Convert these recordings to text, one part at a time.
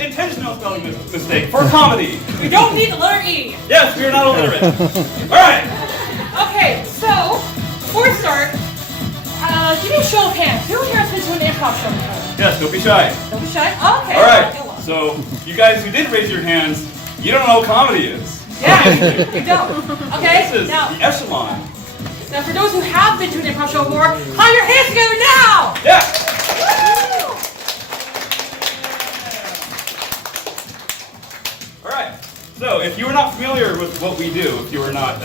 Intentional spelling mistake for comedy. We don't need the letter E. Yes, we are not illiterate. All right. Okay, so before we start, give me a show of hands. Who here has been to an improv show before? Yes, don't be shy. Don't be shy? Oh, okay. All right. So you guys who did raise your hands, you don't know what comedy is. Yeah, we don't. Okay. This is now, the echelon. Now, for those who have been to an improv show before, clap your hands together now. Yeah. Woo! All right. So, if you are not familiar with what we do, if you are not,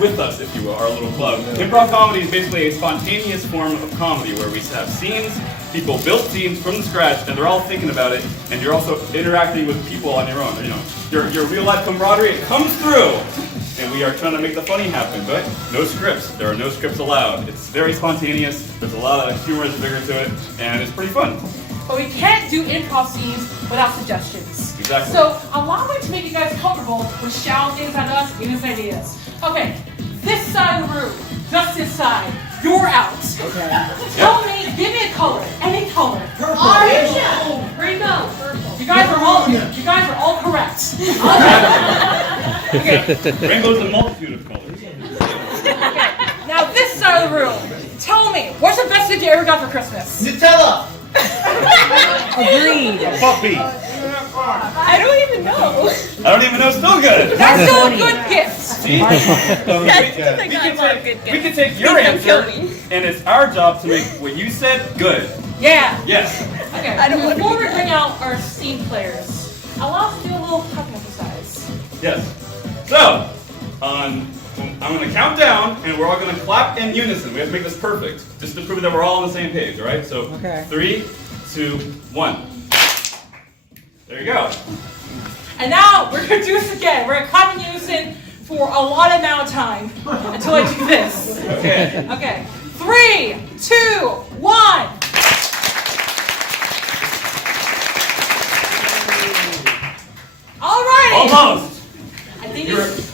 with us, if you will, our little club, improv comedy is basically a spontaneous form of comedy where we have scenes, people build scenes from the scratch, and they're all thinking about it, and you're also interacting with people on your own. You know, your real life camaraderie, it comes through, and we are trying to make the funny happen, but no scripts. There are no scripts allowed. It's very spontaneous. There's a lot of humorous vigor to it, and it's pretty fun. But we can't do improv scenes without suggestions. Exactly. So allow me to make you guys comfortable with shouting things at us, giving us ideas. Okay, this side of the room, just this side, you're out. Okay. Tell me, give me a color, any color. Purple. Orange, rainbow, purple. You guys are all correct. Okay. Rainbow is a multitude of colors. Okay. Now this side of the room, tell me, what's the best gift you ever got for Christmas? Nutella. Agreed. A puppy. I don't even know. I don't even know. Still good. That's still a good gift. See? We can take your Please don't answer, kill me. and it's our job to make what you said good. Yeah. Yes. Okay. Before we bring out our scene players, allow us to do a little typing exercise. Yes. So, I'm going to count down, and we're all going to clap in unison. We have to make this perfect, just to prove that we're all on the same page, all right? So, okay. 3, 2, 1. There you go. And now we're going to do this again. We're going to clap in unison for a lot amount of time until I do this. Okay. Okay. 3, 2, 1. All right. Almost. I think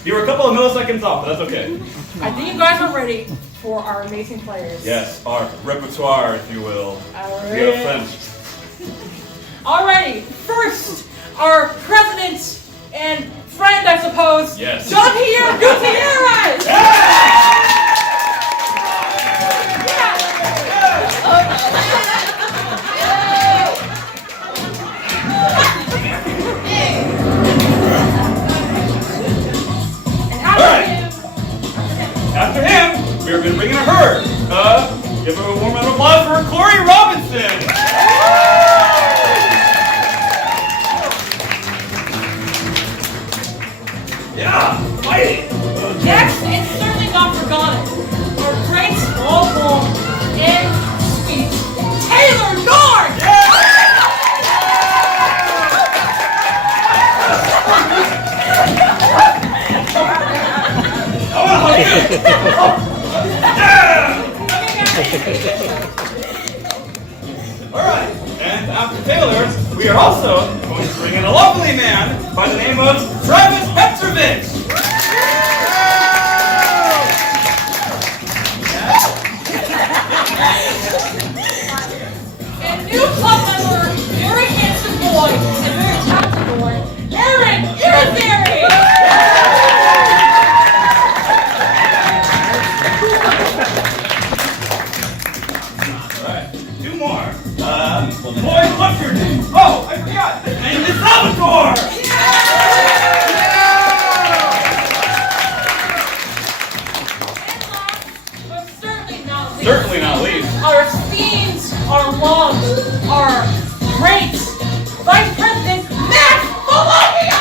You were a couple of milliseconds off, but that's okay. I think you guys are ready for our amazing players. Yes, our repertoire, if you will. All We have right. French. Alrighty, first, our president and friend, I suppose, Yes. Pierre Gutierrez! And After him, we're going to bring in her. Give her a warm round of applause for Corey Robinson. Yeah, fighting. next, and certainly not forgotten, our great local and sweet Taylor North! Alright, and after Taylor, we are also going to bring in a lovely man by the name of Travis Petrovich! And new club member, very handsome boy, and very talented boy, Irizarry! Boy, what's your name? Oh, I forgot. His name is Salvatore! But certainly not least, our esteemed, our loved, our great Vice President, Vallocchia!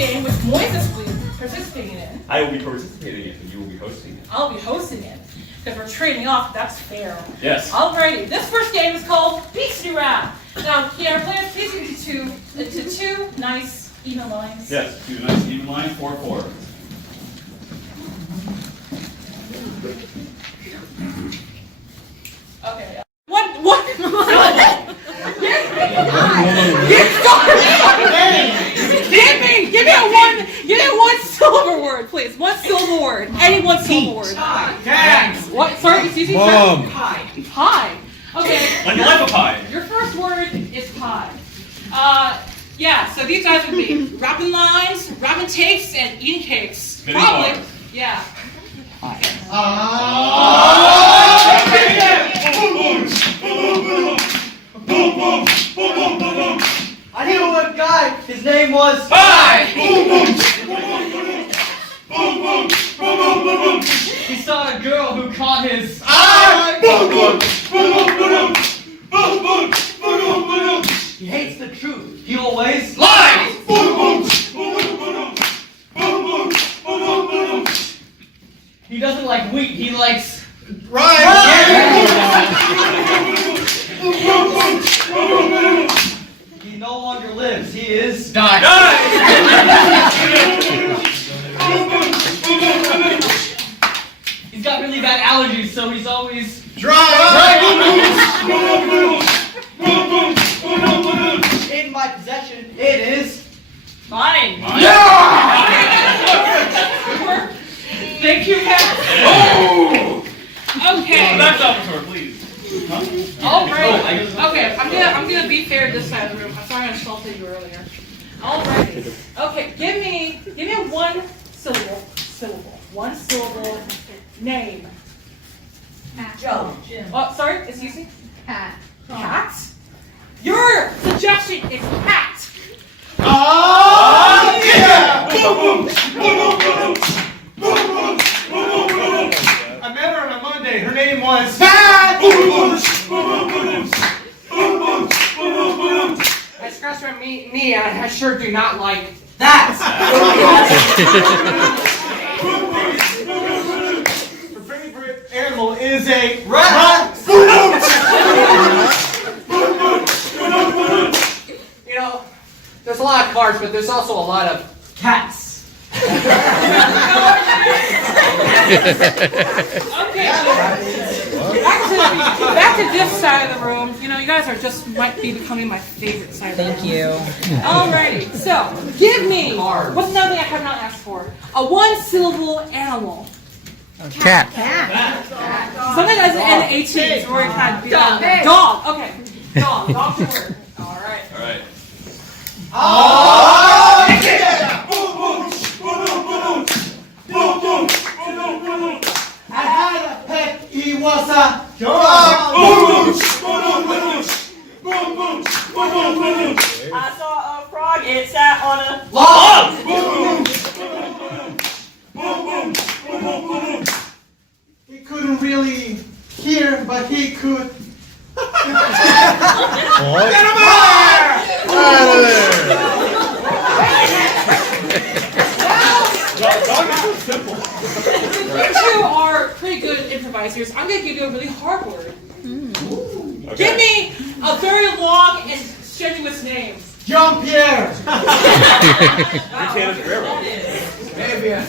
game, which Moises will be participating in. I will be participating in it, and you will be hosting it. I'll be hosting it. Because we're trading off, that's fair. Yes. Alrighty, this first game is called Beastie Rap. Now, Pierre, please into two nice even lines. Yes, 2 nice even lines, 4-4. Okay. One. Give me a one syllable word, please. One syllable word. Any one syllable word. What? Sorry, excuse me. Pie. Okay. Like you like a pie. Your first word is pie. Yeah. So these guys would be rapping lines, rapping tapes, and eating cakes. Mini Probably. bars. Yeah. I knew one guy, his name was Pie! He saw a girl who caught his He hates the truth. He always Lies! He doesn't like wheat, he likes He no longer lives, he is died. He's got really bad allergies, so he's always in my possession. It is Mine. Thank you, Pat. Okay. Next officer, please. All right. Okay. I'm gonna be fair this side of the room. I'm sorry I insulted you earlier. All right. Okay. Give me a one syllable. One syllable name. Joe. Oh, sorry. Excuse me. Pat. Cat. Your suggestion is cat. Oh, yeah! I met her on a Monday. Her name was Pat! I scratched my knee and I sure do not like that. Her favorite animal is a Rat. You know, there's a lot of cars, but there's also a lot of Cats. Okay. Back to this side of the room. You know, you guys might be becoming my favorite side of the room. Thank you. Alrighty. So, give me what's another thing I have not asked for? A one-syllable animal. Cat. Something that's an 18. So we're kind of dog. Okay. Dog. Dog's your word. All right. All right. Oh, yeah! I had a pet. He was a dog. I saw a frog, it sat on a Log. He couldn't really hear, but he could. Get him out of there! You two are pretty good improvisers. I'm going to give you a really hard word. Okay. Give me a very long and strenuous name. Jean-Pierre! Maviene.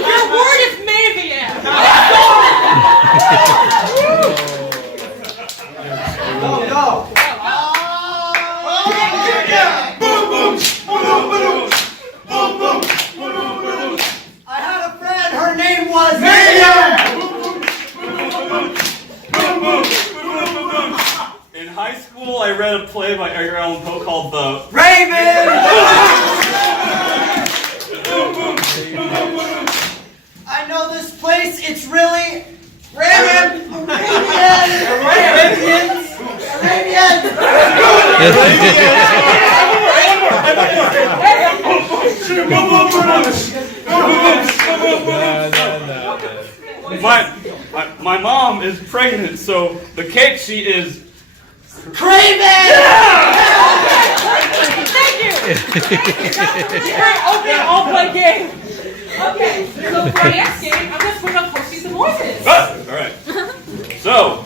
Your word is Maviene. Go. I had a friend. Her name was In high school, I read a play by Edgar Allan Poe called The Raven. I know this place. It's really Arabian. my mom is pregnant, so the cake she is Craven! Thank you! Okay, I'll play game. Okay, so for our next game, I'm going to bring up Horses and Moises. Alright. So,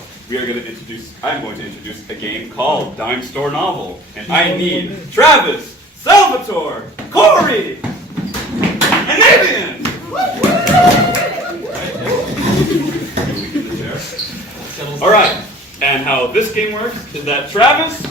I'm going to introduce a game called Dime Store Novel. And I need Travis, Salvatore, Corey, and Maviene! Alright, and how this game works is that Travis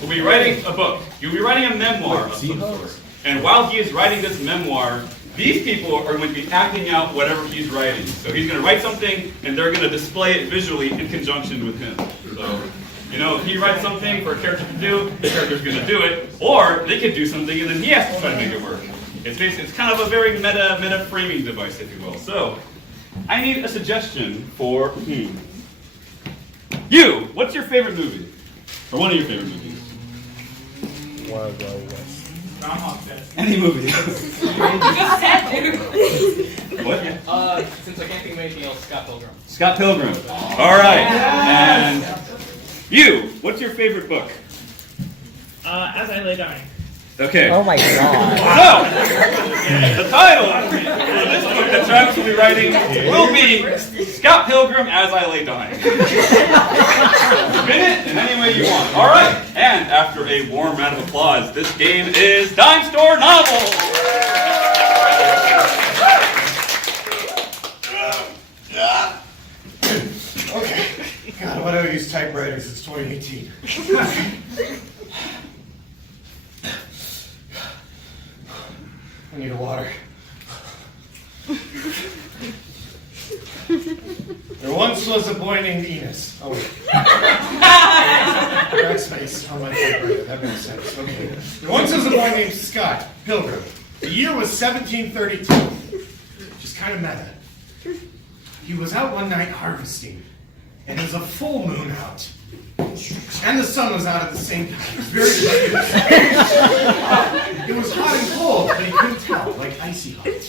will be writing a book. You'll be writing a memoir of some sort. And while he is writing this memoir, these people are going to be acting out whatever he's writing. So he's going to write something, and they're going to display it visually in conjunction with him. So, if he writes something for a character to do, the character's going to do it. Or they could do something, and then he has to try to make it work. It's kind of a very meta framing device, if you will. So, I need a suggestion for you. What's your favorite movie? Or one of your favorite movies? Wild Wild West. Any movie. What? Since I can't think of anything else, Scott Pilgrim. Scott Pilgrim. All right. And you, what's your favorite book? As I Lay Dying. Okay. Oh my god. So, the title for this book that Travis will be writing will be Scott Pilgrim as I Lay Dying. Spin it in any way you want. All right. And after a warm round of applause, this game is Dime Store Novel. Okay. God, why do I use typewriters? It's 2018. I need a water. There once was a boy named Enos. Oh, wait. Backspace on my typewriter. That makes sense. Okay. There once was a boy named Scott Pilgrim. The year was 1732. Which is kind of meta. He was out one night harvesting, and there was a full moon out. And the sun was out at the same time. It was very confusing. It was hot and cold, but he couldn't tell, like icy hot.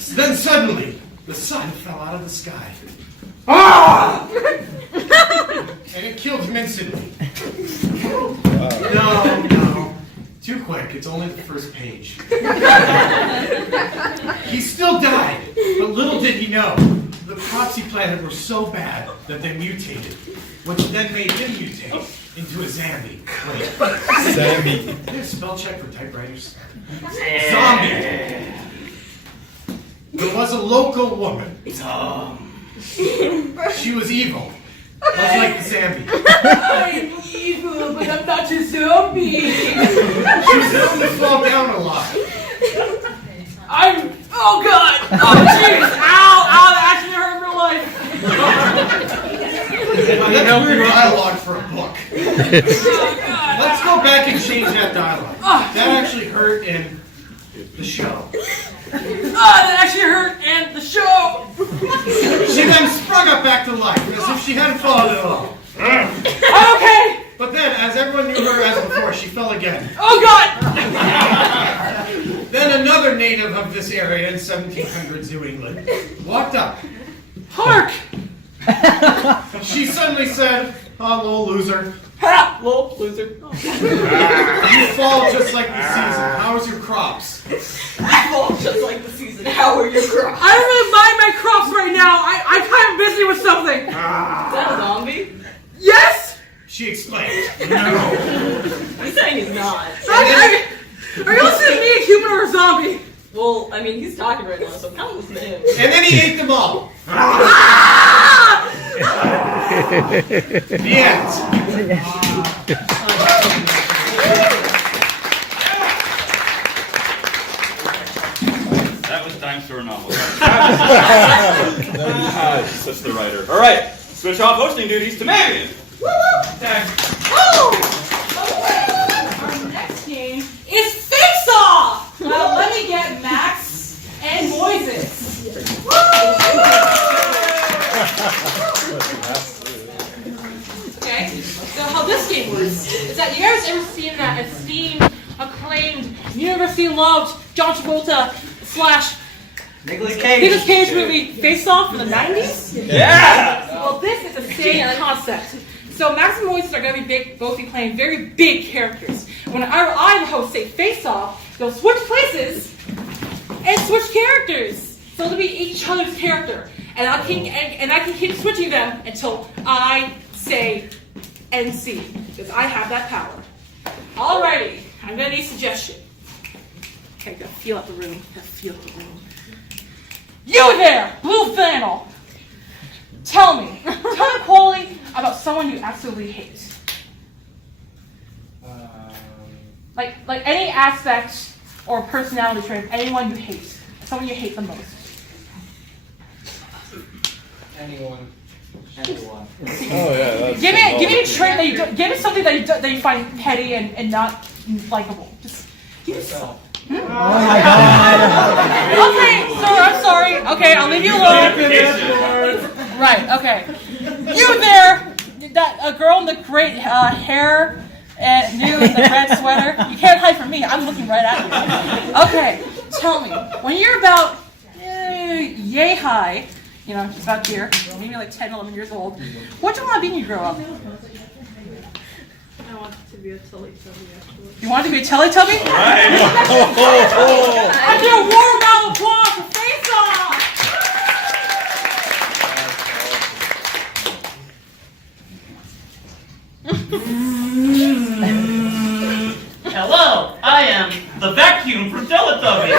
So then suddenly, the sun fell out of the sky. Ah! And it killed him instantly. No. Too quick. It's only the first page. He still died, but little did he know. The crops he planted were so bad that they mutated, which then made him mutate into a zombie. Wait. Zombie. Is there a spell check for typewriters? Zombie. There was a local woman. She was evil. Much like the zombie. I'm evil, but I'm not a zombie. She was known to fall down a lot. Oh god! Oh jeez! Ow! That actually hurt real life. That's weird dialogue for a book. Oh god! Let's go back and change that dialogue. That actually hurt in the show. That actually hurt and the show. She then sprung up back to life, as if she hadn't fallen at all. Okay. But then, as everyone knew her as before, she fell again. Oh god! Then another native of this area in 1700s New England walked up. Hark! She suddenly said, "Oh, little loser. Ha! Little loser. You fall just like the season. How's your crops?" I fall just like the season. How are your crops? I don't really mind my crops right now. I'm kind of busy with something. Is that a zombie? Yes? She explained. No. He's saying he's not. Are you listening to me, a human or a zombie? Well, I mean, he's talking right now, so I'm kind of listening to him. And then he ate them all. The end. That was Dime Store Novel. Such the writer. All right, switch off hosting duties to Maviene. Our next game is Face Off! Let me get Max and Moises. Okay, so how this game works is that you guys ever seen that esteemed, acclaimed, university loved John Travolta / Nicolas Cage. Nicolas Cage movie Face Off from the 90s? Yeah! Well, this is the same concept. So Max and Moises are going to be both be playing very big characters. When I the host, say Face Off, they'll switch places and switch characters. So they'll be each other's character. And I can keep switching them until I say NC, because I have that power. Alrighty, I'm going to need a suggestion. Okay, gotta feel out the room. You there, blue flannel! Tell me a quality about someone you absolutely hate. Like any aspect or personality trait of anyone you hate. Someone you hate the most. Anyone. Oh yeah, that's Give me a trait that you do, give me something that you find petty and not likable. Just give me something. Oh my God. Okay, sir, I'm sorry. Okay, I'll leave you alone. Right, okay. You there, a girl in the great hair and new in the red sweater. You can't hide from me. I'm looking right at you. Okay, tell me, when you're about yay high, just about here, maybe like 10, 11 years old, what do you want to be when you grow up? I want to be a Teletubby, actually. You want to be a Teletubby? All right. I do a warm round of applause for Face Off! Hello, I am the vacuum from Teletubbies.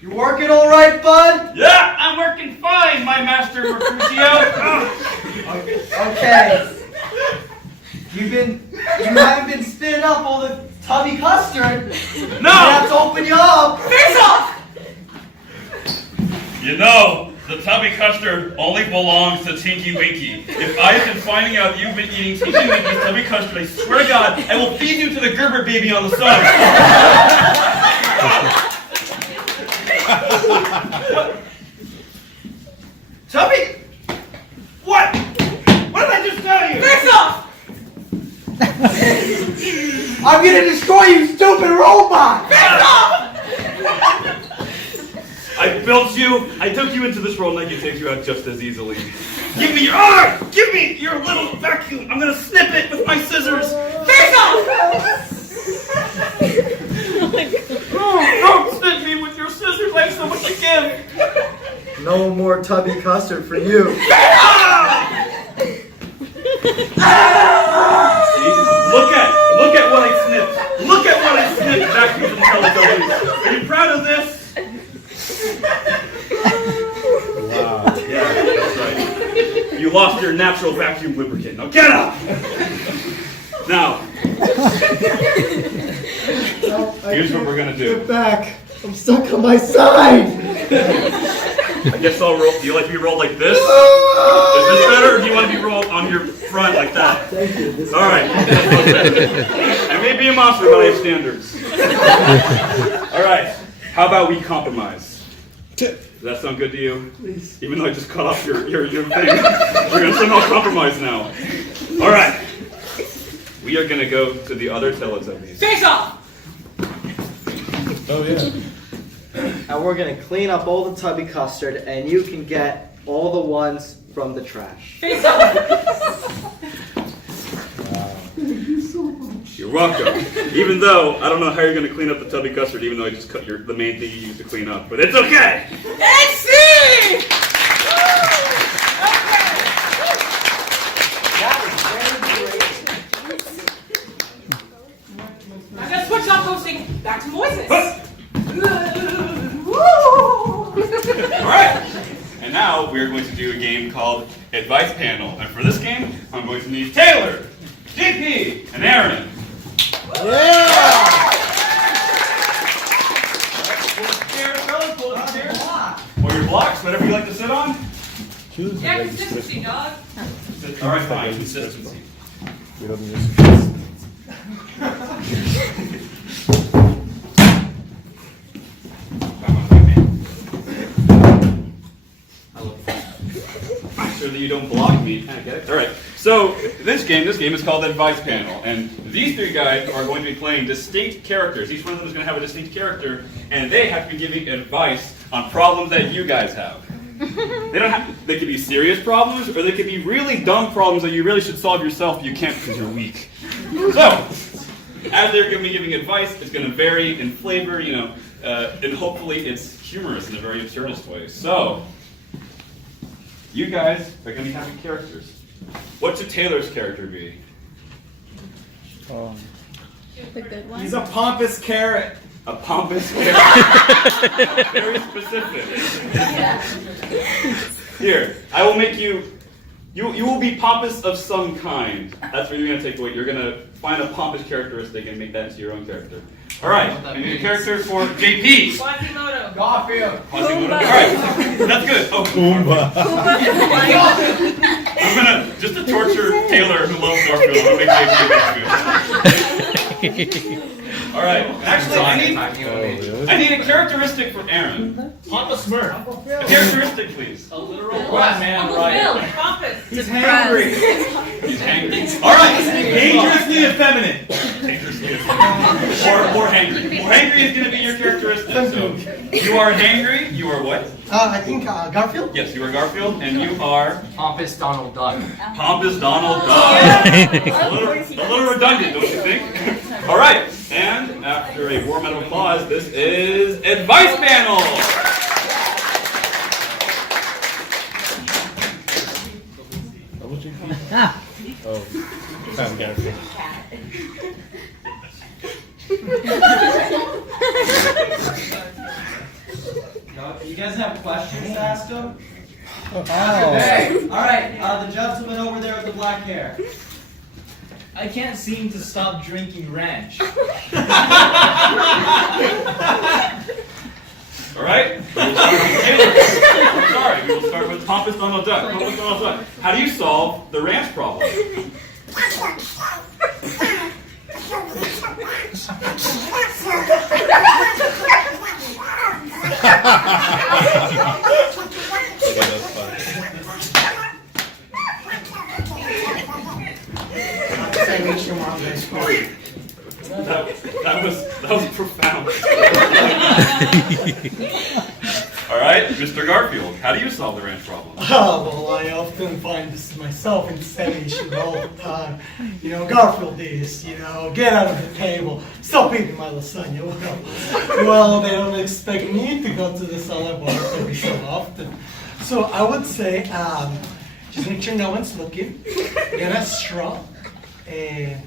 You working all right, bud? Yeah, I'm working fine, my master Mercutio. Okay. You haven't been spinning up all the tubby custard. No! I have to open you up. Face Off! The tubby custard only belongs to Tinky Winky. If I've been finding out you've been eating Tinky Winky's tubby custard, I swear to God, I will feed you to the Gerber baby on the side. Tubby? What? What did I just tell you? Face Off! I'm gonna destroy you, stupid robot! Face Off! I built you, I took you into this world, and I can take you out just as easily. Give me your arm! Give me your little vacuum! I'm gonna snip it with my scissors! Face Off! Don't snip me with your scissors, I have so much to give! No more tubby custard for you. See? Look at what I snipped! Look at what I snipped vacuum from Teletubbies! Are you proud of this? wow. Yeah, that's right. You lost your natural vacuum lubricant. Now get up! Now, here's what we're gonna do. Get back. I'm stuck on my side. I guess I'll roll. Do you like to be rolled like this? Is this better, or do you want to be rolled on your front like that? Thank you. All right. I may be a monster, but I have standards. All right. How about we compromise? Does that sound good to you? Please. Even though I just cut off your thing, we're gonna somehow compromise now. All right. We are gonna go to the other Teletubbies. Face Off! Oh yeah. And we're gonna clean up all the tubby custard, and you can get all the ones from the trash. Face Off! You're welcome. Even though I don't know how you're gonna clean up the tubby custard, even though I just cut the main thing you used to clean up, but it's okay. NC! I'm gonna switch off hosting back to Moises. All right. And now we're going to do a game called Advice Panel. And for this game, I'm going to need Taylor, JP, and Aaron. Yeah. Or your blocks, whatever you like to sit on. Choose Yeah, consistency, dog. All right, fine. Consistency. We don't use it. Make sure that you don't block me. Kind of get it. All right. So So this game is called Advice Panel, and these three guys are going to be playing distinct characters. Each one of them is going to have a distinct character, and they have to be giving advice on problems that you guys have. They could be serious problems, or they could be really dumb problems that you really should solve yourself, but you can't because you're weak. So, as they're going to be giving advice, it's going to vary in flavor, and hopefully it's humorous in a very absurdist way. So, you guys are going to be having characters. What should Taylor's character be? The good one. He's a pompous carrot. A pompous character. Very specific. Here, I will make you will be pompous of some kind. That's what you're going to take away. You're going to find a pompous characteristic and make that into your own character. All right, I need a character for JP. Quasimodo. Garfield. All right, that's good. Oh, I'm gonna just to torture Taylor, who loves Garfield. I'm gonna make JP good. All right, actually, I need a characteristic for Aaron. Papa Smurf. A characteristic, please. A literal what man, right? Pompous. He's hangry. He's angry. All right, Dangerously effeminate. dangerously. Or hangry. More hangry is gonna be your characteristic. So you are hangry. You are what? I think Garfield. Yes, you are Garfield, and you are Pompous Donald Duck. pompous Donald Duck. A little redundant, don't you think? All right, and after a warm round of applause, this is Advice Panel. Oh, Sam Garfield. You guys have questions to ask him? Oh. Hey, all right. The gentleman over there with the black hair. I can't seem to stop drinking ranch. All right, we'll start with Taylor. I'm sorry, we will start with Pompous Donald Duck. Pompous Donald Duck. How do you solve the ranch problem? That was profound. All right, Mr. Garfield, how do you solve the ranch problem? Well, I often find this myself in station all the time. Garfield is, get out of the table. Stop eating my lasagna. Well, they don't expect me to go to the salad bar every so often. So I would say, just make sure no one's looking. Get a straw and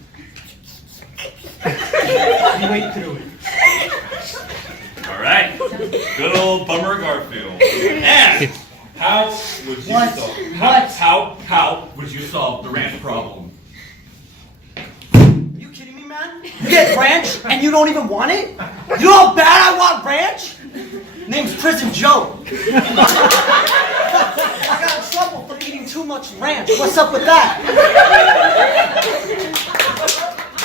you wait through it. All right, good old bummer Garfield. And how would you solve? How would you solve the ranch problem? Are you kidding me, man? You get ranch and you don't even want it? You know how bad I want ranch? Name's Prison Joe. I got in trouble for eating too much ranch. What's up with that?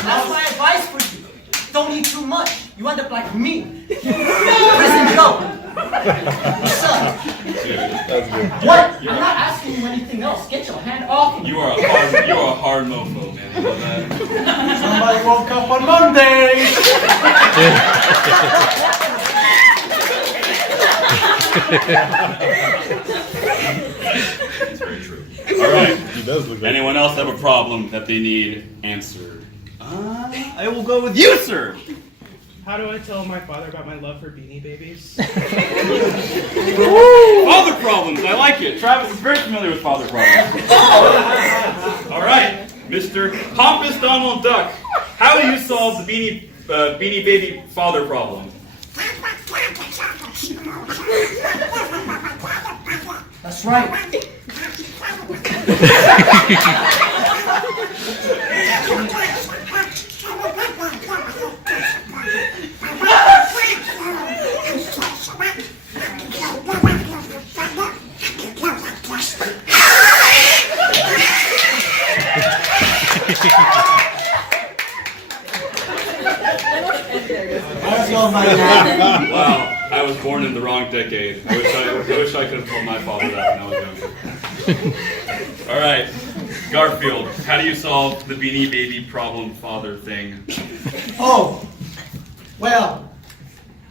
That's my advice for you. Don't eat too much. You end up like me. Prison Joe. What's up? That's good. What? I'm not asking you anything else. Get your hand off me. You are a hard mofo, man. You know that? Somebody woke up on Monday. It's very true. All right. He does look like Anyone else have a problem that they need answered? I will go with you, sir. How do I tell my father about my love for Beanie Babies? Father problems. I like it. Travis is very familiar with father problems. All right, Mr. Pompous Donald Duck. How do you solve the Beanie Baby father problem? That's right. Wow, I was born in the wrong decade. I wish I could have told my father that when I was younger. All right, Garfield, how do you solve the Beanie Baby problem father thing? Oh, well,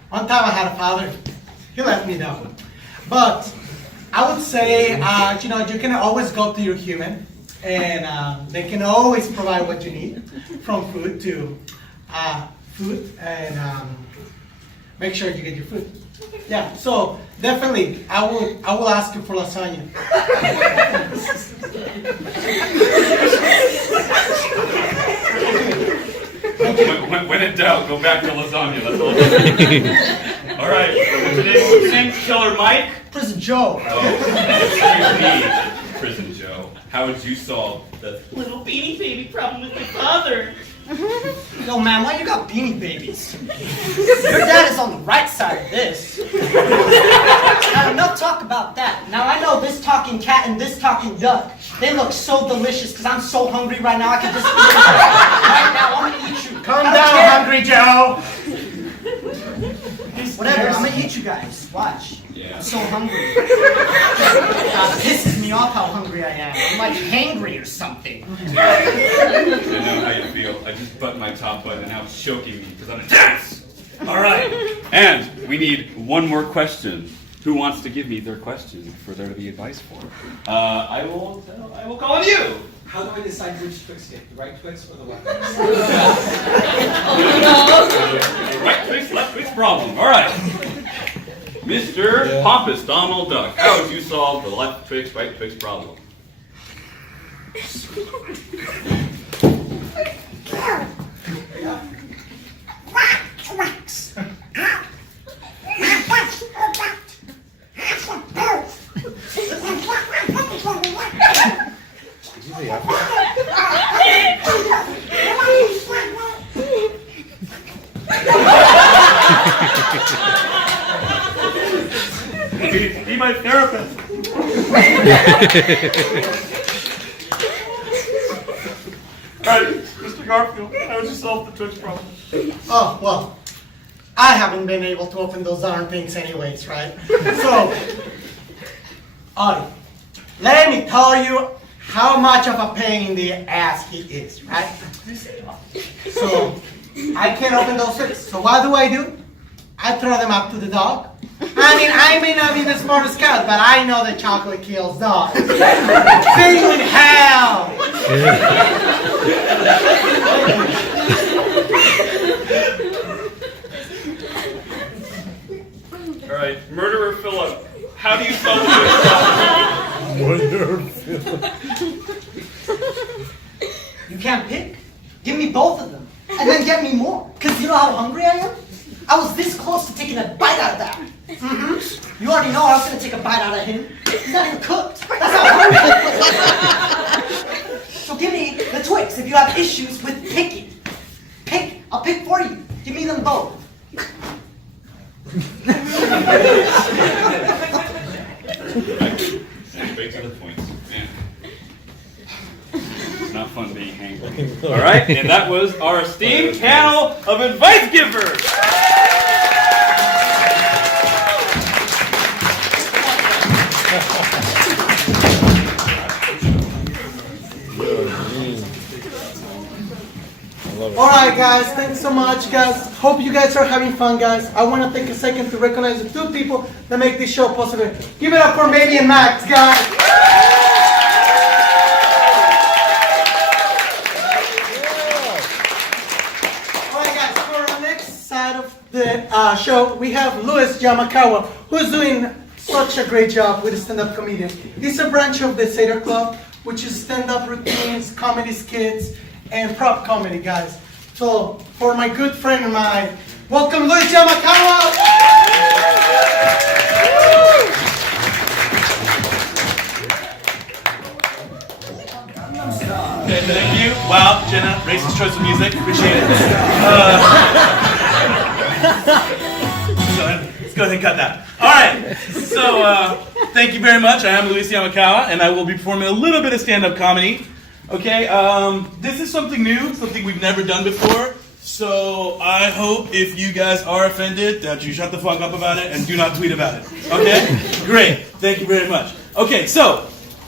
one time I had a father. He let me down. But I would say, you can always go to your human, and they can always provide what you need, from food to food, and make sure you get your food. Yeah, so definitely, I will ask you for lasagna. When in doubt, go back to lasagna. That's all. All right. What's your name? Killer Mike? Prison Joe. Oh, excuse me, Prison Joe. How would you solve the Little Beanie Baby problem with my father. Yo, man, why you got beanie babies? Your dad is on the right side of this. Now, enough talk about that. Now, I know this talking cat and this talking duck. They look so delicious because I'm so hungry right now. I could just eat them. Right now, I'm going to eat you. Calm I don't down, care. Hungry Joe. Whatever, I'm going to eat you guys. Watch. Yeah. I'm so hungry. It pisses me off how hungry I am. I'm like hangry or something. I know how you feel. I just buttoned my top button and now it's choking me because I'm intense. All right. And we need one more question. Who wants to give me their question for there to be advice for? I will call on you. How do I decide which Twix to get? The right Twix or the left? Right Twix, left Twix problem. All right. Mr. Pompous Donald Duck, how would you solve the left Twix, right Twix problem? Be my therapist. Alright, Mr. Garfield, how would you solve the Twix problem? Oh, well, I haven't been able to open those darn things anyways, right? So, Audie, let me tell you how much of a pain in the ass he is, right? So, I can't open those things. So what do? I throw them up to the dog. I mean, I may not be the smartest cat, but I know that chocolate kills dogs. Penguin hell! All right, Murderer Philip, how do you solve the Twix problem? You can't pick? Give me both of them. And then get me more. Because you know how hungry I am? I was this close to taking a bite out of that. Mm-hmm. You already know I was going to take a bite out of him. He's not even cooked. That's how hungry. So give me the Twix if you have issues with picking. Pick. I'll pick for you. Give me them both. Straight to the point. Man. It's not fun being hangry. All right, and that was our esteemed panel of advice givers. Alright guys, thanks so much guys. Hope you guys are having fun guys. I want to take a second to recognize the two people that make this show possible. Give it up for Maviene and Max guys. Alright guys, for our next side of the show, we have Yamakawa, who's doing such a great job with a stand-up comedian. He's a branch of the Satyr Club, which is stand-up routines, comedy skits, and prop comedy, guys. So, for my good friend of mine, welcome Yamakawa! Okay, thank you. Wow, Jenna, racist choice of music. Appreciate it. Let's go ahead and cut that. All right. So, thank you very much. I am Moises Yamakawa, and I will be performing a little bit of stand-up comedy. Okay, this is something new, something we've never done before. So I hope if you guys are offended that you shut the fuck up about it and do not tweet about it. Okay? Great. Thank you very much. Okay, so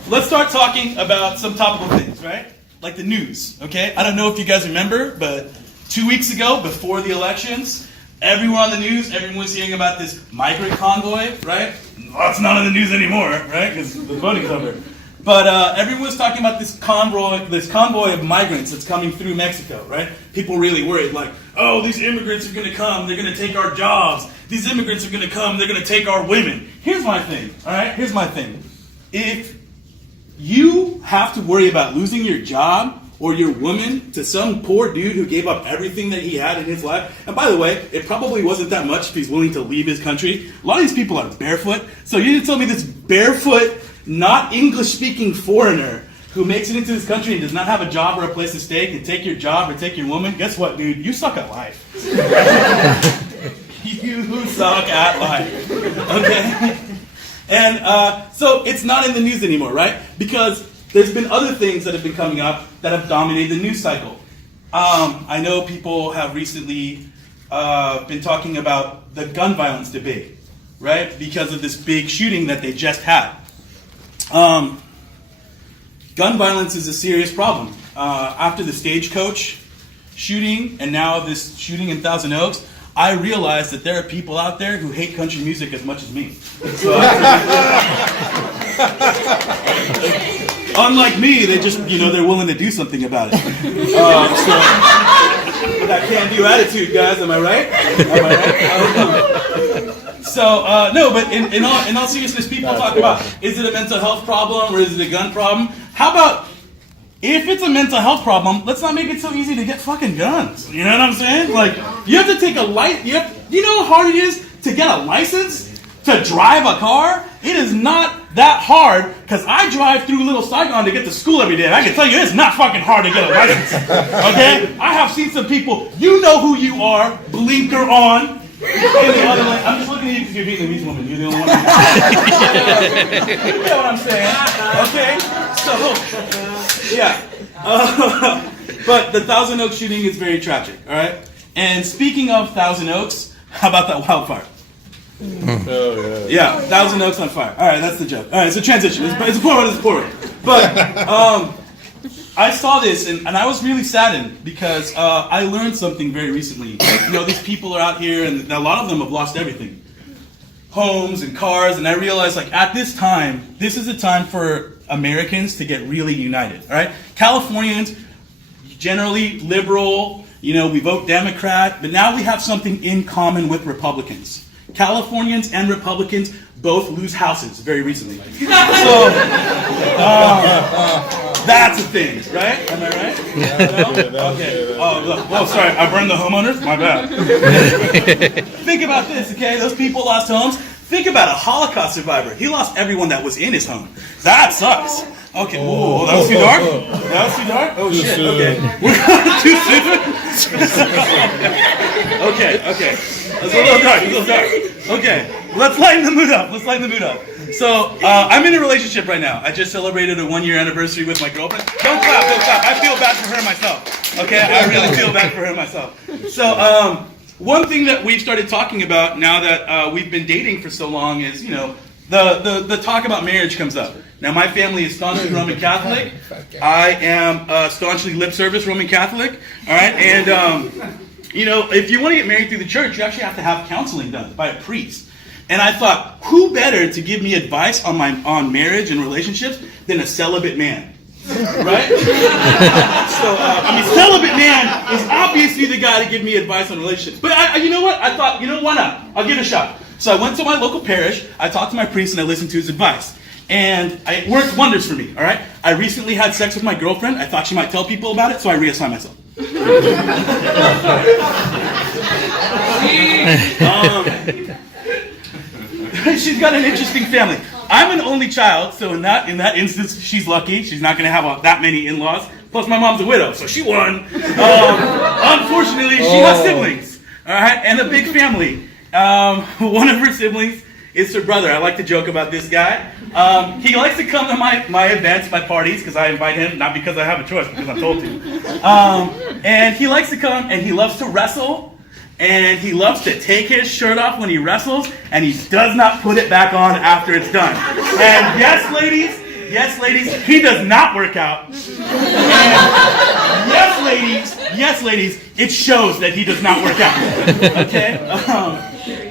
let's start talking about some topical things, right? Like the news, okay? I don't know if you guys remember, but 2 weeks ago, before the elections, everyone on the news, everyone was hearing about this migrant convoy, right? Well, it's not on the news anymore, right? Because the voting's over. But everyone was talking about this convoy of migrants that's coming through Mexico, right? People really worried, like, oh, these immigrants are going to come, they're going to take our jobs. These immigrants are going to come, they're going to take our women. Here's my thing, all right? Here's my thing. If you have to worry about losing your job or your woman to some poor dude who gave up everything that he had in his life, and by the way, it probably wasn't that much if he's willing to leave his country. A lot of these people are barefoot, so you didn't tell me this barefoot, not English-speaking foreigner who makes it into this country and does not have a job or a place to stay can take your job or take your woman. Guess what, dude? You suck at life. You suck at life. Okay? And so it's not in the news anymore, right? Because there's been other things that have been coming up that have dominated the news cycle. I know people have recently been talking about the gun violence debate, right? Because of this big shooting that they just had. Gun violence is a serious problem. After the Stagecoach shooting and now this shooting in Thousand Oaks, I realized that there are people out there who hate country music as much as me. So, unlike me, they just, they're willing to do something about it. So, that can-do attitude, guys, am I right? No, but in all seriousness, people talk about, is it a mental health problem or is it a gun problem? How about, if it's a mental health problem, let's not make it so easy to get fucking guns. You know what I'm saying? Like, you have to take a you know how hard it is to get a license to drive a car? It is not that hard, because I drive through Little Saigon to get to school every day, and I can tell you it's not fucking hard to get a license. Okay? I have seen some people, you know who you are, blinker on. In the other lane. I'm just looking at you because you're a Vietnamese woman. You're the only one. You know what I'm saying? Okay? So, yeah. But the Thousand Oaks shooting is very tragic, all right? And speaking of Thousand Oaks, how about that wildfire? Oh, yeah. Yeah, Thousand Oaks on fire. All right, that's the joke. All right, so transition. It's a poor one, it's a poor one. But I saw this, and I was really saddened because I learned something very recently. These people are out here, and a lot of them have lost everything. Homes and cars, and I realized, like, at this time, this is a time for Americans to get really united, all right? Californians, generally liberal, we vote Democrat, but now we have something in common with Republicans. Californians and Republicans both lose houses very recently. So, that's a thing, right? Am I right? No? Okay. Oh, sorry, I burned the homeowners? My bad. Think about this, okay? Those people lost homes. Think about a Holocaust survivor. He lost everyone that was in his home. That sucks. Okay. Whoa, that was too dark? That was too dark? Oh, shit. Okay. Too soon? Okay. That's a little dark. Okay. Let's lighten the mood up. So, I'm in a relationship right now. I just celebrated a 1-year anniversary with my girlfriend. Don't clap. I feel bad for her myself. Okay? I really feel bad for her myself. So, one thing that we've started talking about now that we've been dating for so long is, the talk about marriage comes up. Now, my family is staunchly Roman Catholic. I am staunchly lip service Roman Catholic. All right? And, if you want to get married through the church, you actually have to have counseling done by a priest. And I thought, who better to give me advice on marriage and relationships than a celibate man? Right? So, celibate man is obviously the guy to give me advice on relationships. But you know what? I thought, why not? I'll give it a shot. So I went to my local parish, I talked to my priest, and I listened to his advice. And it worked wonders for me, all right? I recently had sex with my girlfriend. I thought she might tell people about it, so I reassigned myself. She's got an interesting family. I'm an only child, so in that instance, she's lucky. She's not going to have that many in-laws. Plus, my mom's a widow, so she won. Unfortunately, she has siblings, all right, and a big family. One of her siblings is her brother. I like to joke about this guy. He likes to come to my events, my parties, because I invite him, not because I have a choice, because I'm told to. And he likes to come, and he loves to wrestle. And he loves to take his shirt off when he wrestles, and he does not put it back on after it's done. And yes, ladies, Yes, ladies, he does not work out. And yes, ladies, it shows that he does not work out. Okay?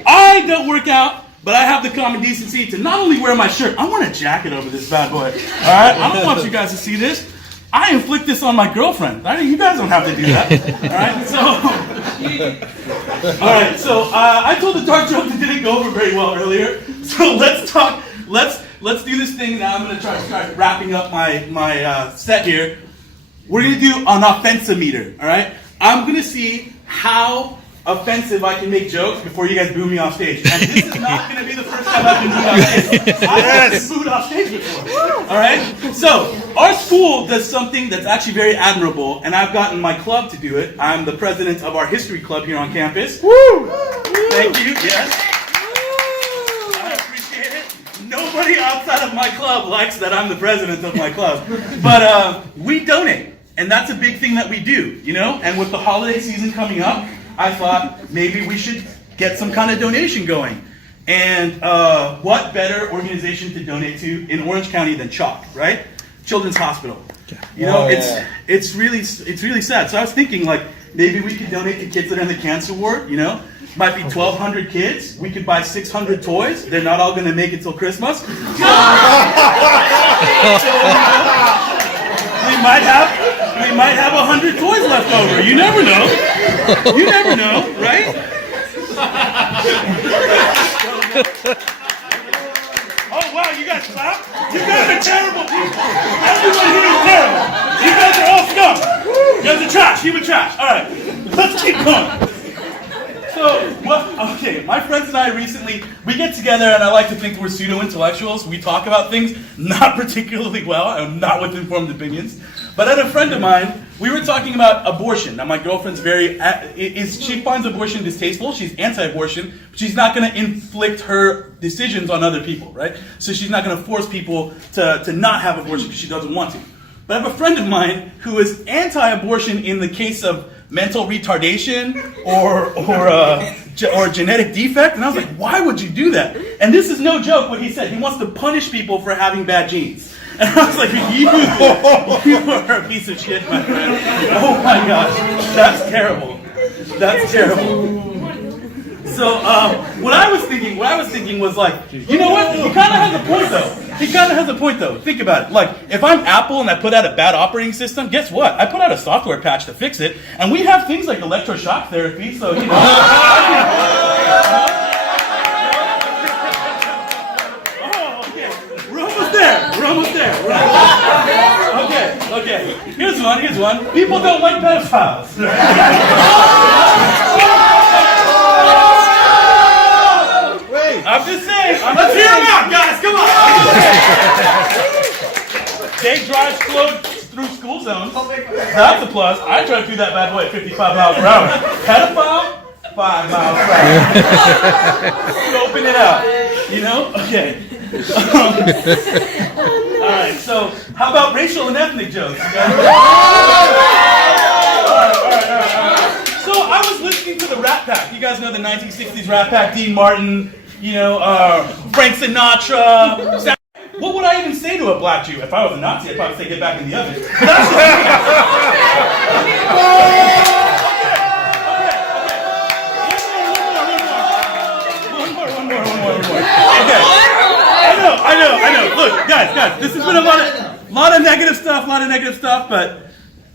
I don't work out, but I have the common decency to not only wear my shirt, I want a jacket over this bad boy. All right? I don't want you guys to see this. I inflict this on my girlfriend. You guys don't have to do that. All right, so I told the dark joke that didn't go over very well earlier. So let's talk. Let's do this thing now. I'm going to try to start wrapping up my set here. We're going to do an offensive meter. All right. I'm going to see how offensive I can make jokes before you guys boo me off stage. And this is not going to be the first time I've been booed off stage. I've been booed off stage before. All right? So, our school does something that's actually very admirable, and I've gotten my club to do it. I'm the president of our history club here on campus. Woo! Thank you. Yes. I appreciate it. Nobody outside of my club likes that I'm the president of my club. But we donate, and that's a big thing that we do, you know? And with the holiday season coming up, I thought maybe we should get some kind of donation going. And what better organization to donate to in Orange County than CHOC, right? Children's Hospital. You know, it's really sad. So I was thinking, like, maybe we could donate to kids that are in the cancer ward, you know? Might be 1,200 kids. We could buy 600 toys. They're not all going to make it till Christmas. So, we might have 100 toys left over. You never know. You never know, right? Oh wow, you guys clap? You guys are terrible people. Everyone here is terrible. You guys are all scum. You guys are trash, human trash. All right, let's keep going. So, okay, my friends and I recently, we get together and I like to think we're pseudo-intellectuals. We talk about things not particularly well and not with informed opinions. But at a friend of mine, we were talking about abortion. Now my girlfriend's she finds abortion distasteful, she's anti-abortion, but she's not gonna inflict her decisions on other people, right? So she's not gonna force people to not have abortion because she doesn't want to. But I have a friend of mine who is anti-abortion in the case of mental retardation or genetic defect, and I was like, why would you do that? And this is no joke what he said. He wants to punish people for having bad genes. And I was like, you are a piece of shit, my friend. Oh my gosh, that's terrible. That's terrible. So what I was thinking was like, you know what? He kind of has a point though. Think about it. Like, if I'm Apple and I put out a bad operating system, guess what? I put out a software patch to fix it, and we have things like electroshock therapy. So you know. We're almost there. Okay. Here's one. People don't like pedophiles. I'm just saying. Let's hear them out, guys. Come on. They drive slow through school zones. That's a plus. I drive through that bad boy at 55 miles per hour. Pedophile, 5 miles per hour. Scoping it out. You know? Okay. All right. So, how about racial and ethnic jokes? All right. So, I was listening to the Rat Pack. You guys know the 1960s Rat Pack, Dean Martin. You know, Frank Sinatra. What would I even say to a black Jew? If I was a Nazi, I'd probably say get back in the oven. One more. Okay. I know. Look, guys, this has been a lot of negative stuff, but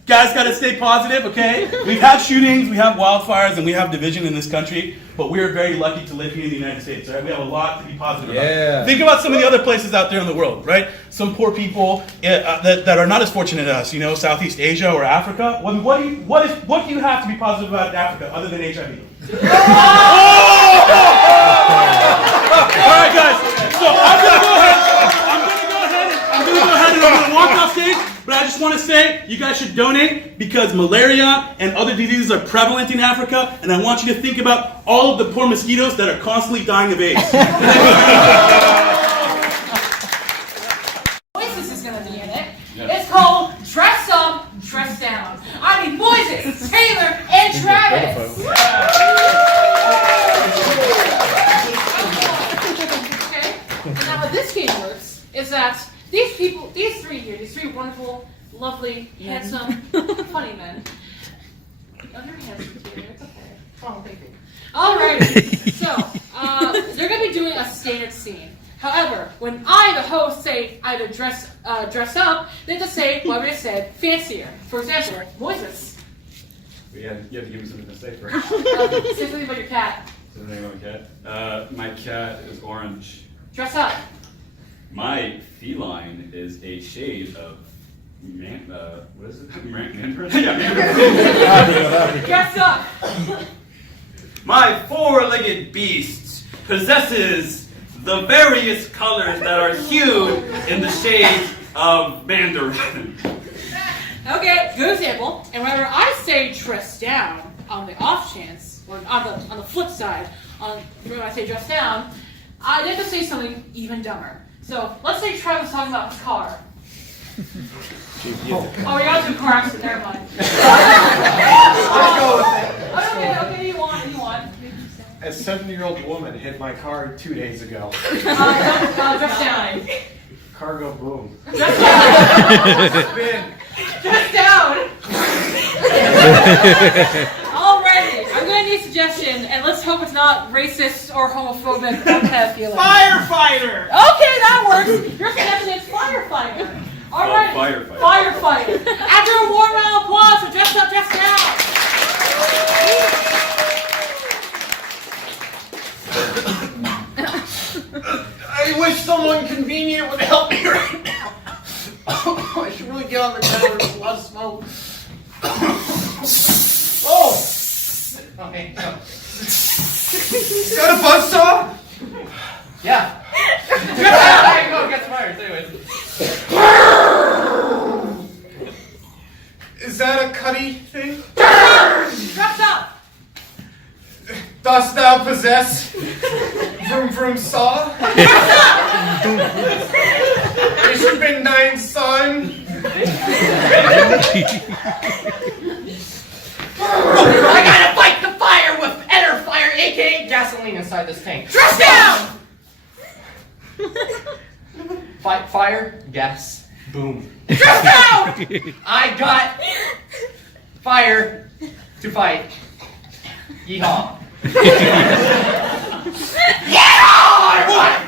guys gotta stay positive, okay? We've had shootings, we have wildfires, and we have division in this country, but we're very lucky to live here in the United States, right? We have a lot to be positive about. Think about some of the other places out there in the world, right? Some poor people that are not as fortunate as us, you know, Southeast Asia or Africa. What do you have to be positive about in Africa other than HIV? All right, guys. So I'm gonna go ahead and I'm gonna walk off stage. But I just want to say, you guys should donate because malaria and other diseases are prevalent in Africa, and I want you to think about all of the poor mosquitoes that are constantly dying of AIDS. Moises is going to be in it. It's called Dress Up, Dress Down. I mean, Moises, Taylor, and Travis. Okay? And now how this game works is that these lovely, handsome, funny men. Oh, you're handsome too. It's okay. Oh, thank you. Alrighty. So, they're going to be doing a standard scene. However, when I, the host, say either dress up, they have to say what I said fancier. For example, Moises. You have to give me something to say first. Say something about your cat. Something about my cat? My cat is orange. Dress up. My feline is a shade of what is it? Mandarin? Yeah, Mandarin. Dress up. My four-legged beast possesses the various colors that are hued in the shades of Mandarin. Okay, good example. And whenever I say dress down, on the off chance, or on the flip side, when I say dress down, I have to say something even dumber. So let's say Trevor's talking about his car. Oh, you're out to a car accident. Never mind. Let's go with it. Okay, you won. A 70-year-old woman hit my car 2 days ago. Dress down. Cargo boom. Dress down. Spin. Dress down. Alrighty, I'm going to need suggestions, and let's hope it's not racist or homophobic or pedophilia. Firefighter! Okay, that works. Your suggestion is firefighter. Alright. Firefighter. Firefighter. After a warm round of applause for Dress Up, Dress Down. I wish someone convenient would help me right now. I should really get on the counter. There's a lot of smoke. Oh! Okay. Got a buzzsaw? Yeah. There you go. Gets fired. Anyways. Is that a cutty thing? Dress Up. Dost thou possess vroom vroom saw? Ich bin dein son. I gotta fight the fire with Eder Fire, aka gasoline inside this tank. Dress down. Fight fire, gas, boom. Dress down. I got fire to fight. Yeehaw. Yeah, everyone!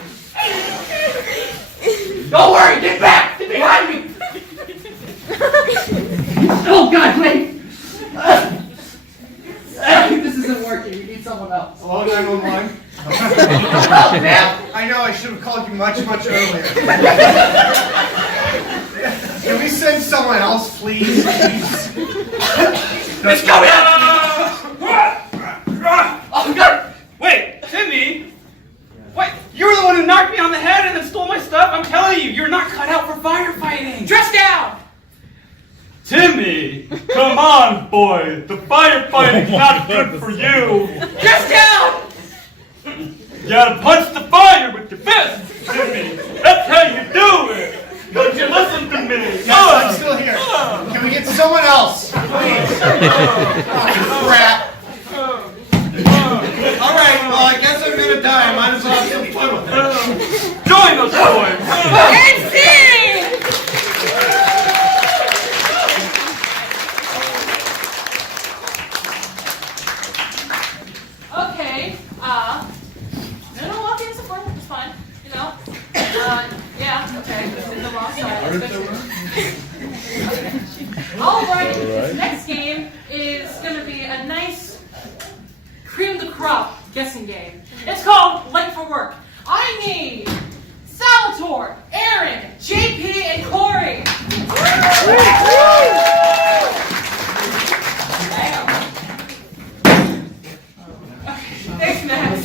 Don't worry, get back! Get behind me! Oh God, wait! This isn't working. We need someone else. Hello, 911. Oh, man! I know I should have called you much earlier. Can we send someone else, please? It's coming out! Oh God! Wait, Timmy! Wait, you were the one who knocked me on the head and then stole my stuff? I'm telling you, you're not cut out for firefighting! Dress down. Timmy, come on, boy. The firefighting's not good for you. Dress down. You gotta punch the fire with your fist, Timmy. That's how you do it. Don't you listen to me? Yes, I'm still here. Can we get someone else, please? Crap. All right, well, I guess I'm gonna die. I might as well have some fun with it. Join us, boys. And sing. Okay. No, walking is important. It's fine. You know. Yeah. Okay. It's in the wrong side. Alright. This next game is gonna be a nice cream de crop guessing game. It's called Late for Work. I need Salvatore, Aaron, JP, and Corey. Thanks, Max.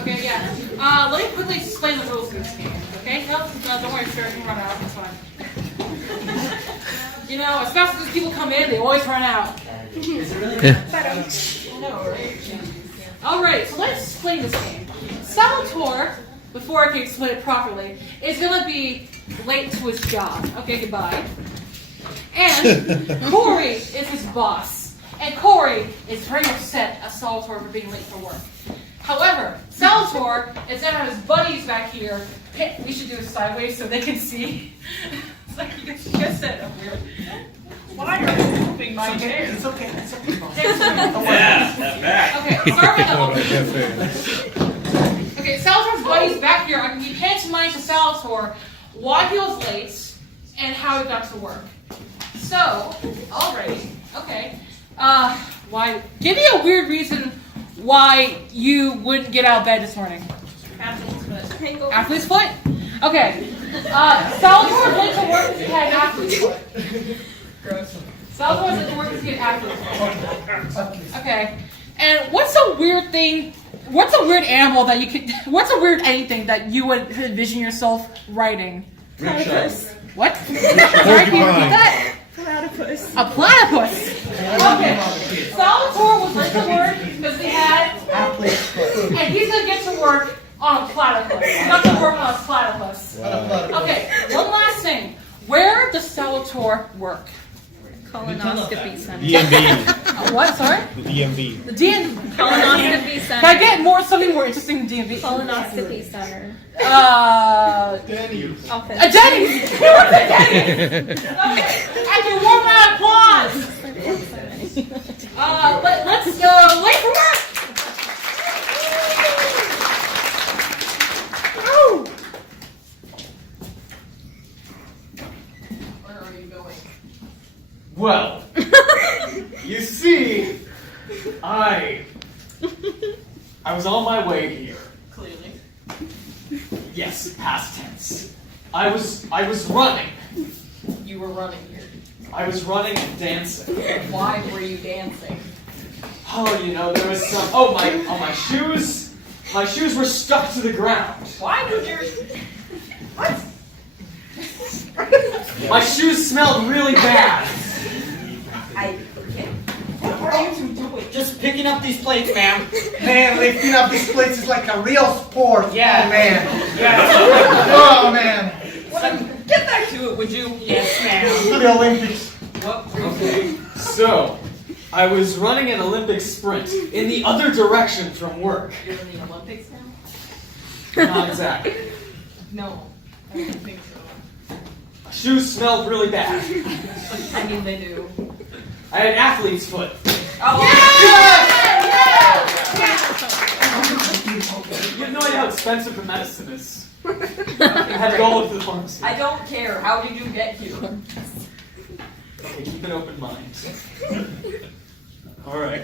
Okay, yeah. Let me quickly explain the rules of this game. Okay? No, don't worry, sir. You can run out. It's fine. You know, as fast as these people come in, they always run out. Alright, so let's explain this game. Salvatore, before I can explain it properly, is going to be late to his job. Okay, goodbye. And Corey is his boss. And Corey is very upset at Salvatore for being late for work. However, Salvatore, instead of his buddies back here, we should do it sideways so they can see. It's like you guys said up here. Why are you moving my chair? It's okay. It's okay. Yeah, that back. Okay, start with the Okay, Salvatore's buddies back here. I can be pantomiming to Salvatore why he was late and how he got to work. So, alrighty, okay. Why? Give me a weird reason why you wouldn't get out of bed this morning. Athlete's foot. Okay. Salvatore went to work because he had an athlete's foot. Gross. Salvatore went to work because he had an athlete's foot. Okay. And what's a weird thing? What's a weird animal that you could? What's a weird anything that you would envision yourself riding? Platypus. What? Sorry, can you repeat that? Platypus. A platypus. Okay. Salvatore was late to work because he had Athlete's foot. and he's gonna get to work on a platypus. He's not gonna work on a platypus. Okay, one last thing. Where does Salvatore work? Colonoscopy center. DMV. What? Sorry? The DMV. The DMV. Colonoscopy Can I center. get something more interesting than DMV? Colonoscopy center. Denny's. Office. A Denny's. He works at Denny's. Okay. I can warm my applause. Let's wait for work. Where are you going? Well, you see, I was on my way here. Clearly. Yes, past tense. I was running. You were running here. I was running and dancing. Why were you dancing? Oh, you know, there was some. Oh, my shoes. My shoes were stuck to the ground. Why would your... What? My shoes smelled really bad. What are you doing? Just picking up these plates, ma'am. Man, lifting up these plates is like a real sport. Yeah. Oh, man. Yeah. Oh, man. Get back to it, would you? Yes, ma'am. The Olympics. What were you Okay, so I was running an Olympic sprint in the other direction from work. You're in the Olympics now? Not exactly. No, I don't think so. My shoes smelled really bad. I mean, they do. I had athlete's foot. Oh, You have no idea how expensive the medicine is. I had to go look to the pharmacy. I don't care. How did you get here? Okay, keep an open mind. Alright.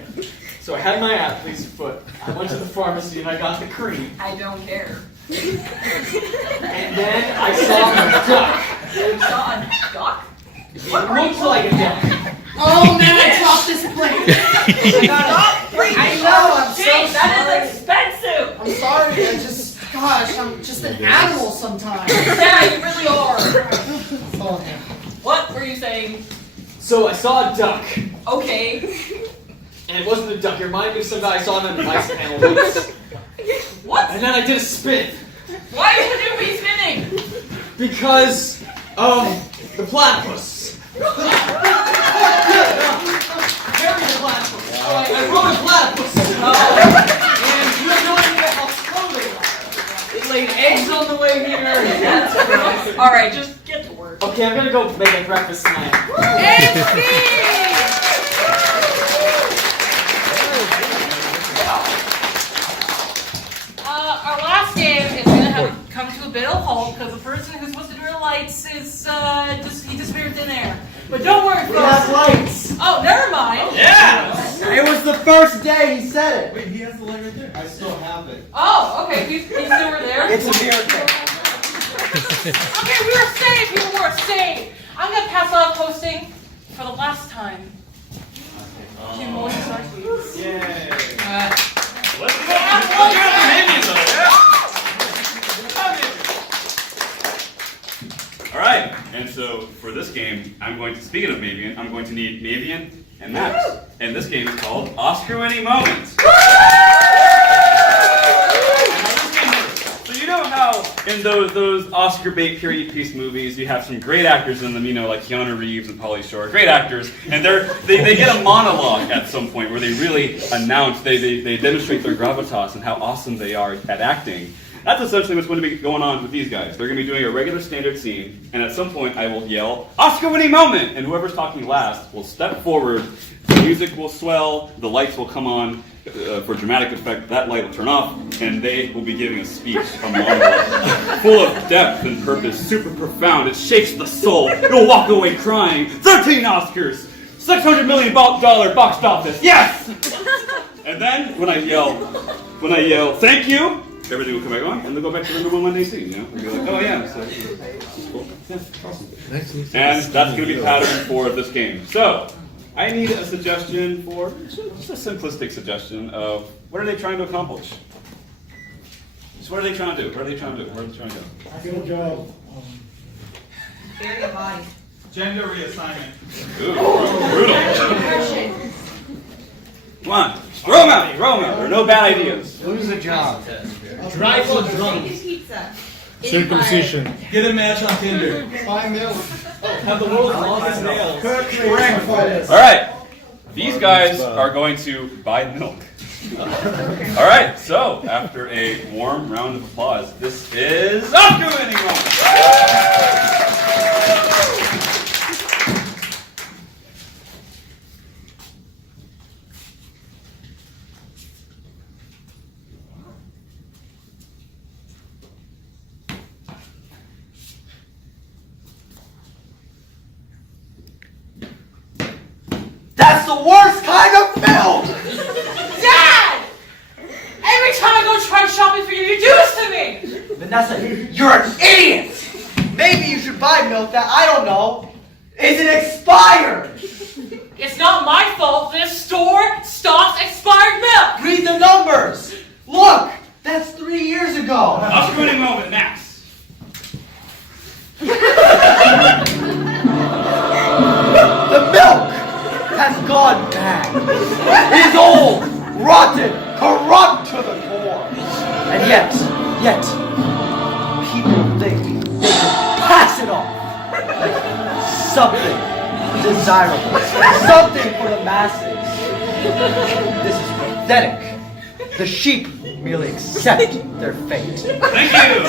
So I had my athlete's foot. I went to the pharmacy and I got the cream. I don't care. And then I saw a duck. You saw a duck? It looked like a duck. Oh man, I dropped this plate. I got it. I know. I'm so Jeez, that sorry. is expensive! I'm sorry. I just, gosh, I'm just an animal sometimes. Yeah, you really are. Oh, man. What were you saying? So I saw a duck. Okay. And it wasn't a duck. It reminded me of some guy I saw on an ice panel once. What? And then I did a spin. Why would you be spinning? Because of the platypus. Carry the platypus. I rode a platypus. And you have no idea how slow they are. It laid eggs on the way here. That's gross. Alright, just get to work. Okay, I'm gonna go make a breakfast tonight. Our last game is going to have come to a bit of a halt because the person who's supposed to do our lights is he disappeared in air. But don't worry, We have folks. lights. Oh, never mind. Yeah! It was the first day he said it. Wait, he has the light right there. I still have it. Oh, okay. He's still there. It's a miracle. Okay, we were saved. We were saved. I'm going to pass off hosting for the last time to Moises Ortiz. Yay. Let's go. Let's go for Maviene, though. All right, and so for this game, speaking of Maviene, I'm going to need Maviene and Max. And this game is called Oscar Winning Moments. So you know how in those Oscar bait period piece movies, you have some great actors in them, you know, like Keanu Reeves and Pauly Shore, great actors, and they get a monologue at some point where they really announce, they demonstrate their gravitas and how awesome they are at acting. That's essentially what's going to be going on with these guys. They're going to be doing a regular standard scene, and at some point I will yell, Oscar-winning moment! And whoever's talking last will step forward, the music will swell, the lights will come on, for dramatic effect, that light will turn off, and they will be giving a speech, a monologue, full of depth and purpose, super profound. It shakes the soul. You'll walk away crying. 13 Oscars, $600 million box office. Yes! And then when I yell, thank you, everything will come back on, and they'll go back to the normal Monday scene. You know, they'll be like, oh yeah, so cool. Yeah, awesome. And that's going to be pattern for this game. So. I need a suggestion for, just a simplistic suggestion of what are they trying to accomplish? Just what are they trying to do? What are they trying to do? Where are they trying to go? Good job. Bury a body. Gender reassignment. Ooh, brutal. Come on, throw them out, There are no bad ideas. Lose a job. Drive a drunk. Pizza. Circumcision. Get a match on Tinder. Buy milk. Have the world's longest nails. All right, these guys are going to buy milk. All right, so after a warm round of applause, this is Oscar-winning moment. That's the worst kind of milk! Dad! Every time I go try shopping for you, you do this to me! Vanessa, you're an idiot! Maybe you should buy milk that, I don't know, isn't expired! It's not my fault this store stocks expired milk! Read the numbers! Look, that's 3 years ago! Oscar-winning moment, Max. The milk has gone bad. It is old, rotten, corrupt to the core. And yet, people think they can pass it off like something desirable, something for the masses. This is pathetic. The sheep merely accept their fate. Thank you.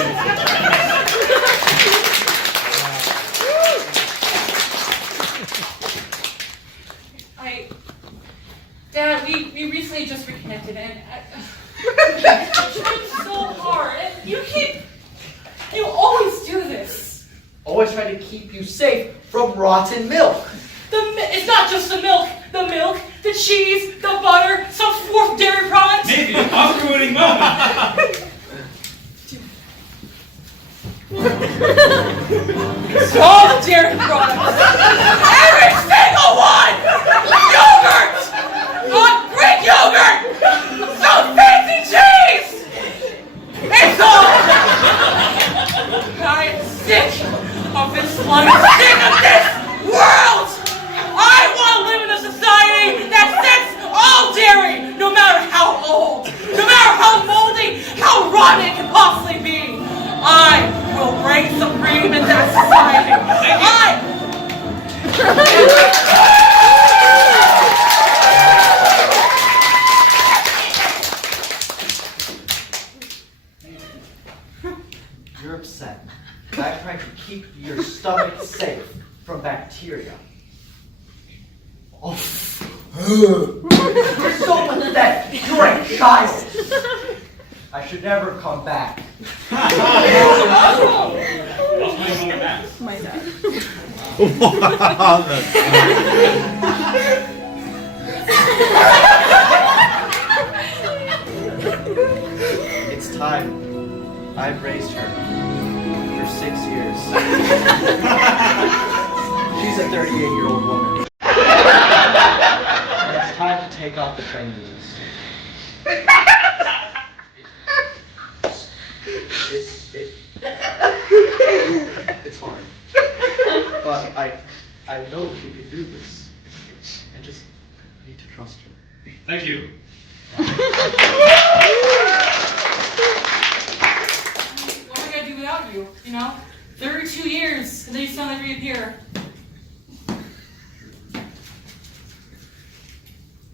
Dad, we recently just reconnected, and I'm trying so hard, and you always do this. Always try to keep you safe from rotten milk. It's not just the milk, the cheese, the butter, some fourth dairy product. Maybe an Oscar-winning moment. All the dairy products. Every single one! Yogurt! Greek yogurt! So fancy cheese! It's all! I am sick of this life, sick of this world! I want to live in a society that accepts all dairy, no matter how old, no matter how moldy, how rotten it can possibly be. I will reign supreme in that society. You're upset. I tried to keep your stomach safe from bacteria. Oh. You're so pathetic. You're a child. I should never come back. My dad. It's time. I've raised her for 6 years. She's a 38-year-old woman. And it's time to take off the trainees. It's hard. But I know you can do this. I just need to trust you. Thank you. What am I gonna do without you, you know? 32 years, and then you suddenly reappear.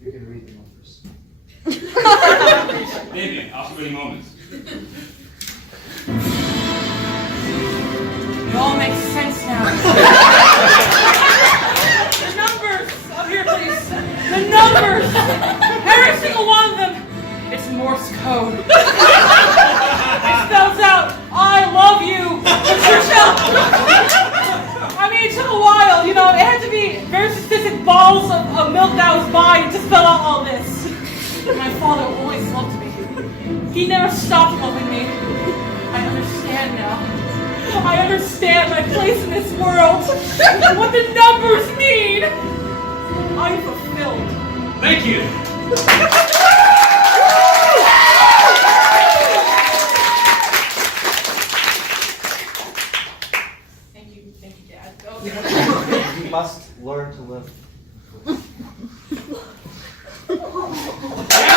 You can read the numbers. Maybe, after many moments. It all makes sense now. The numbers! Up here, please. The numbers! Every single one of them! It's Morse code. It spells out, I love you, Patricia! I mean, it took a while, you know, it had to be very specific balls of milk that I was buying to spell out all this. My father always loved me. He never stopped loving me. I understand now. I understand my place in this world. What the numbers mean. I'm fulfilled. Thank you. Thank you, Dad. You must learn to live. Yeah!